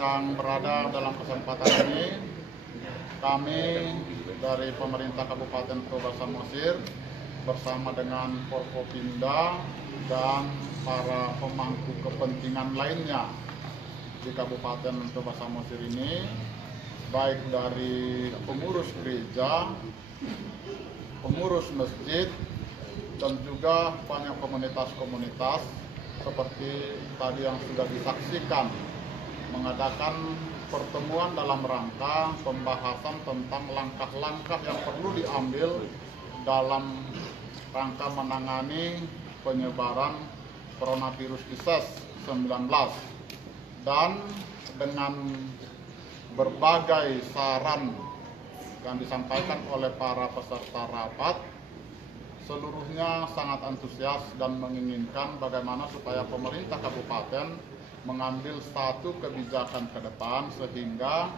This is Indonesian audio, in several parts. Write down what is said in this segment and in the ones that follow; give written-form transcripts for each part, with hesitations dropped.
yang berada dalam kesempatan ini, kami dari pemerintah Kabupaten Toba Samosir bersama dengan Forkopimda dan para pemangku kepentingan lainnya di Kabupaten Toba Samosir ini, baik dari pengurus gereja, pengurus masjid, dan juga banyak komunitas-komunitas seperti tadi yang sudah disaksikan, mengadakan pertemuan dalam rangka pembahasan tentang langkah-langkah yang perlu diambil dalam rangka menangani penyebaran coronavirus ISES-19, dan dengan berbagai saran yang disampaikan oleh para peserta rapat, seluruhnya sangat antusias dan menginginkan bagaimana supaya pemerintah kabupaten mengambil satu kebijakan ke depan sehingga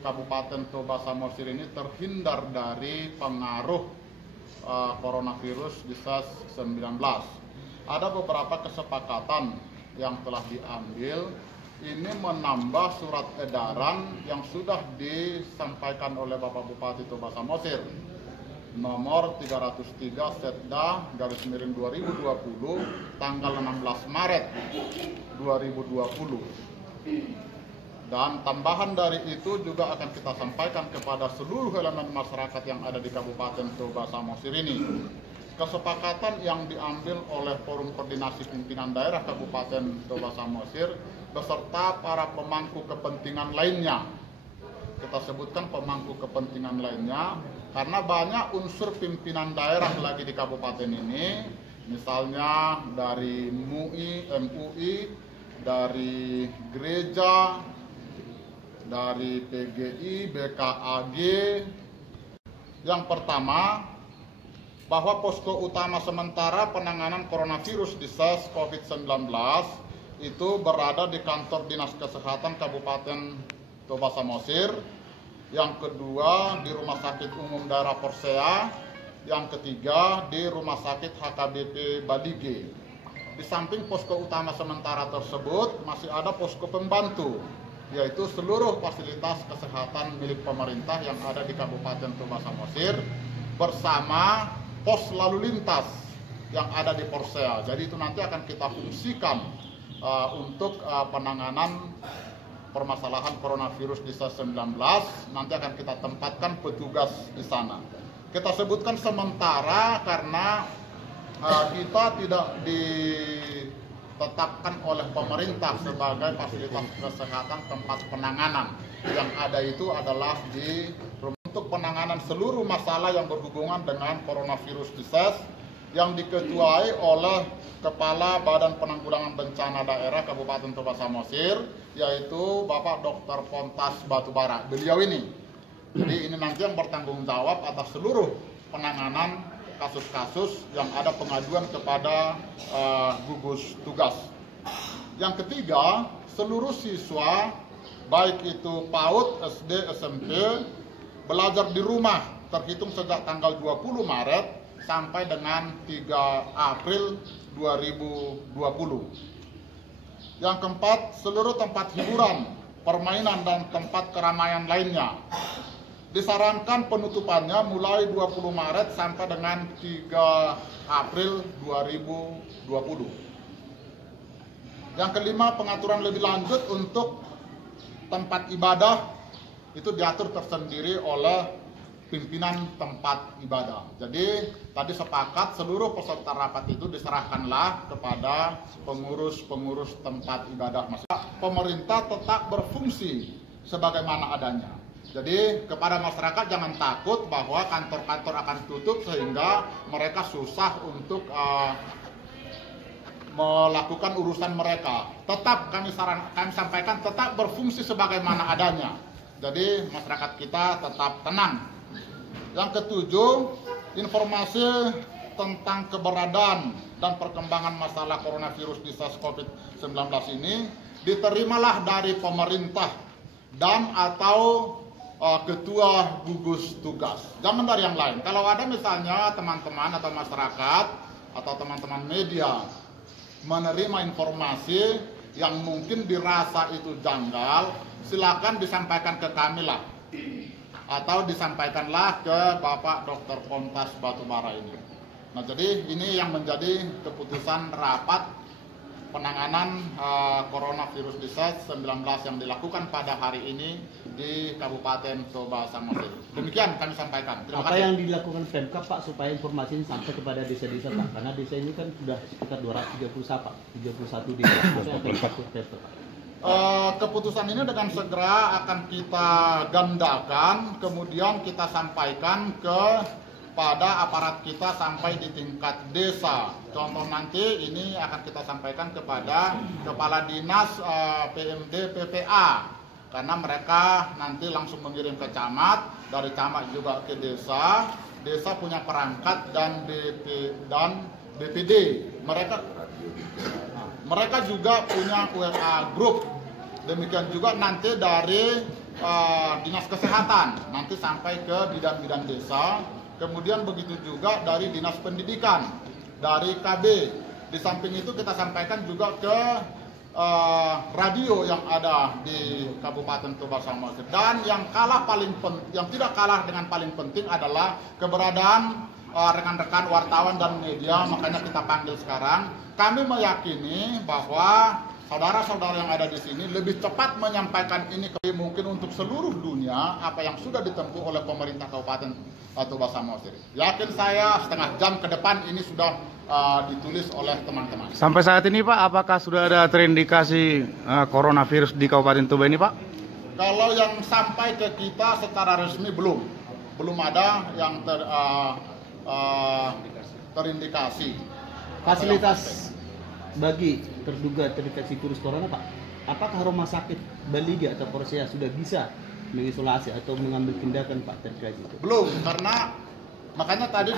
Kabupaten Toba Samosir ini terhindar dari pengaruh coronavirus ISES-19. Ada beberapa kesepakatan yang telah diambil. Ini menambah surat edaran yang sudah disampaikan oleh Bapak Bupati Toba Samosir nomor 303 Setda _ 2020 tanggal 16 Maret 2020. Dan tambahan dari itu juga akan kita sampaikan kepada seluruh elemen masyarakat yang ada di Kabupaten Toba Samosir ini. Kesepakatan yang diambil oleh Forum Koordinasi Pimpinan Daerah Kabupaten Toba Samosir beserta para pemangku kepentingan lainnya. Kita sebutkan pemangku kepentingan lainnya karena banyak unsur pimpinan daerah lagi di kabupaten ini, misalnya dari MUI, dari gereja, dari PGI, BKAG. Yang pertama, bahwa posko utama sementara penanganan coronavirus ISES COVID-19 itu berada di kantor Dinas Kesehatan Kabupaten Toba Samosir. Yang kedua di Rumah Sakit Umum Daerah Porsea. Yang ketiga di Rumah Sakit HKBP Badige. Di samping posko utama sementara tersebut masih ada posko pembantu, yaitu seluruh fasilitas kesehatan milik pemerintah yang ada di Kabupaten Toba Samosir bersama pos lalu lintas yang ada di Porsea. Jadi itu nanti akan kita fungsikan untuk penanganan permasalahan coronavirus ISES-19. Nanti akan kita tempatkan petugas di sana. Kita sebutkan sementara karena kita tidak ditetapkan oleh pemerintah sebagai fasilitas kesehatan tempat penanganan. Yang ada itu adalah untuk penanganan seluruh masalah yang berhubungan dengan coronavirus ISES yang diketuai oleh Kepala Badan Penanggulangan Bencana Daerah Kabupaten Toba Samosir, yaitu Bapak Dr. Pontas Batubara. Beliau ini. Jadi ini nanti yang bertanggung jawab atas seluruh penanganan kasus-kasus yang ada pengaduan kepada gugus tugas. Yang ketiga, seluruh siswa baik itu PAUD, SD, SMP belajar di rumah terhitung sejak tanggal 20 Maret sampai dengan 3 April 2020. Yang keempat, seluruh tempat hiburan, permainan, dan tempat keramaian lainnya disarankan penutupannya mulai 20 Maret sampai dengan 3 April 2020. Yang kelima, pengaturan lebih lanjut untuk tempat ibadah itu diatur tersendiri oleh pimpinan tempat ibadah. Jadi tadi sepakat seluruh peserta rapat itu diserahkanlah kepada pengurus-pengurus tempat ibadah. Pemerintah tetap berfungsi sebagaimana adanya. Jadi kepada masyarakat jangan takut bahwa kantor-kantor akan tutup sehingga mereka susah untuk melakukan urusan mereka. Tetap kami sampaikan tetap berfungsi sebagaimana adanya. Jadi masyarakat kita tetap tenang. Yang ketujuh, informasi tentang keberadaan dan perkembangan masalah coronavirus ISES COVID-19 ini diterimalah dari pemerintah dan atau ketua gugus tugas. Jangan dari yang lain. Kalau ada misalnya teman-teman atau masyarakat atau teman-teman media menerima informasi yang mungkin dirasa itu janggal, silakan disampaikan ke kami lah, atau disampaikanlah ke Bapak Dr. Kompas Batubara ini. Nah, jadi ini yang menjadi keputusan rapat penanganan coronavirus disease 19 yang dilakukan pada hari ini di Kabupaten Toba Samosir. Demikian kami sampaikan. Terima kasih. Apa yang dilakukan Pemkab Pak supaya informasi ini sampai kepada desa-desa Pak? Karena desa ini kan sudah sekitar 231 desa. Apa yang akan dilakukan Pemkab Pak? Keputusan ini dengan segera akan kita gandakan, kemudian kita sampaikan pada aparat kita sampai di tingkat desa. Contoh nanti ini akan kita sampaikan kepada Kepala Dinas PMD PPA, karena mereka nanti langsung mengirim ke camat, dari camat juga ke desa. Desa punya perangkat dan BPD. Mereka juga punya WA group. Demikian juga nanti dari Dinas Kesehatan, nanti sampai ke bidang-bidang desa. Kemudian begitu juga dari Dinas Pendidikan, dari KB. Di samping itu kita sampaikan juga ke radio yang ada di Kabupaten Toba Samosir. Dan yang tidak kalah dengan paling penting adalah keberadaan rekan-rekan wartawan dan media. Makanya kita panggil sekarang. Kami meyakini bahwa saudara-saudara yang ada di sini lebih cepat menyampaikan ini mungkin untuk seluruh dunia apa yang sudah ditempuh oleh pemerintah Kabupaten Toba Samosir. Yakin saya setengah jam ke depan ini sudah ditulis oleh teman-teman. Sampai saat ini Pak, apakah sudah ada terindikasi coronavirus di Kabupaten Toba ini Pak? Kalau yang sampai ke kita secara resmi belum ada yang terindikasi. Fasilitas bagi terduga terinfeksi virus corona Pak, apakah rumah sakit Baliga atau Persea sudah bisa mengisolasi atau mengambil tindakan Pak terkait itu? Belum, karena makanya tadi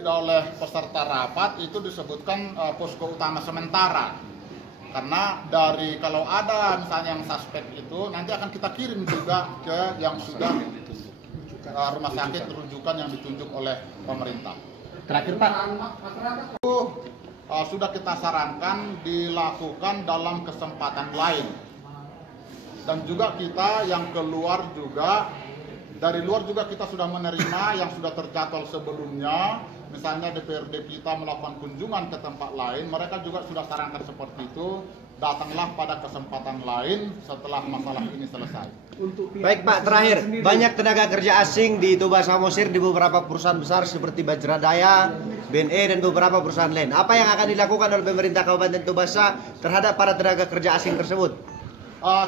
oleh peserta rapat itu disebutkan posko utama sementara. Karena dari kalau ada misalnya yang suspek itu nanti akan kita kirim juga ke yang sudah rumah sakit rujukan yang ditunjuk oleh pemerintah. Terakhir Pak, sudah kita sarankan dilakukan dalam kesempatan lain. Dan juga kita yang keluar juga, dari luar juga kita sudah menerima yang sudah terjadwal sebelumnya. Misalnya DPRD kita melakukan kunjungan ke tempat lain, mereka juga sudah sarankan seperti itu. Datanglah pada kesempatan lain setelah masalah ini selesai. Baik Pak, terakhir, banyak tenaga kerja asing di Toba Samosir di beberapa perusahaan besar seperti Bajradaya, BNE dan beberapa perusahaan lain. Apa yang akan dilakukan oleh pemerintah Kabupaten Toba terhadap para tenaga kerja asing tersebut?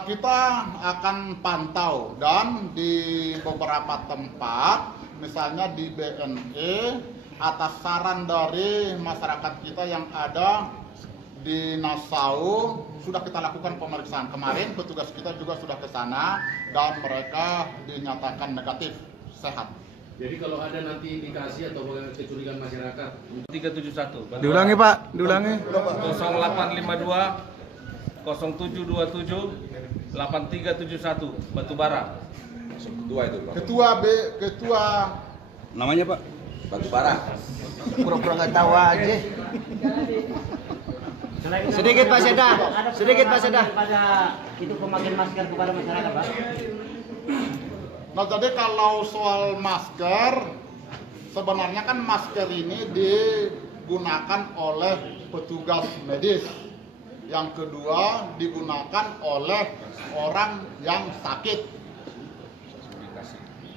Kita akan pantau dan di beberapa tempat, misalnya di BNE, atas saran dari masyarakat kita yang ada di Nassau, sudah kita lakukan pemeriksaan. Kemarin petugas kita juga sudah ke sana dan mereka dinyatakan negatif, sehat. Jadi kalau ada nanti indikasi atau kecurigaan masyarakat 371. Diulangi Pak, diulangi. 0852 0727 8371 Batubara. Ketua Namanya Pak? Batubara. Pura-pura nggak tahu aja. Sedikit Pak Seda, sedikit Pak Seda. Pada itu pemakaian masker kepada masyarakat Pak. Nah, jadi kalau soal masker, sebenarnya kan masker ini digunakan oleh petugas medis. Yang kedua, digunakan oleh orang yang sakit.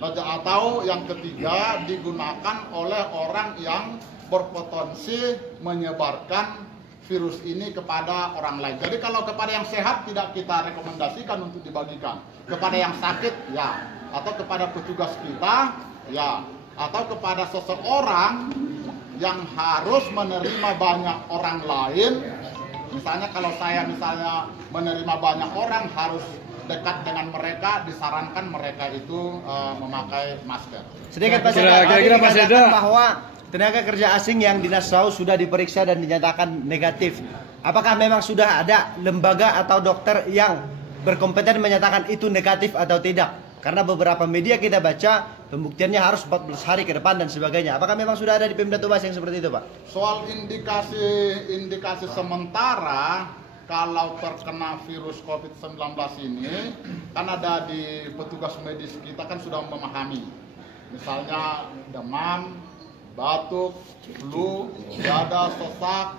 Nah, atau yang ketiga, digunakan oleh orang yang berpotensi menyebarkan virus ini kepada orang lain. Jadi kalau kepada yang sehat tidak kita rekomendasikan untuk dibagikan. Kepada yang sakit ya, atau kepada petugas kita ya, atau kepada seseorang yang harus menerima banyak orang lain. Misalnya kalau saya menerima banyak orang, harus dekat dengan mereka, disarankan mereka itu memakai masker. Sedikit Pak Seda, kira-kira Pak Seda bahwa tenaga kerja asing yang di Nassau sudah diperiksa dan dinyatakan negatif. Apakah memang sudah ada lembaga atau dokter yang berkompeten menyatakan itu negatif atau tidak? Karena beberapa media kita baca pembuktiannya harus 14 hari ke depan dan sebagainya. Apakah memang sudah ada di Pemda Toba yang seperti itu Pak? Soal indikasi sementara kalau terkena virus COVID-19 ini, kan ada di petugas medis kita kan sudah memahami. Misalnya demam, batuk, flu, dada, sesak.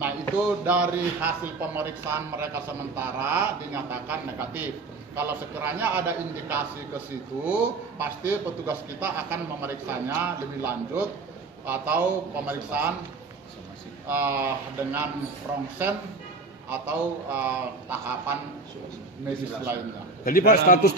Nah itu dari hasil pemeriksaan mereka sementara dinyatakan negatif. Kalau sekiranya ada indikasi ke situ, pasti petugas kita akan memeriksanya lebih lanjut atau pemeriksaan dengan rongsen atau tahapan medis lainnya. Jadi Pak, status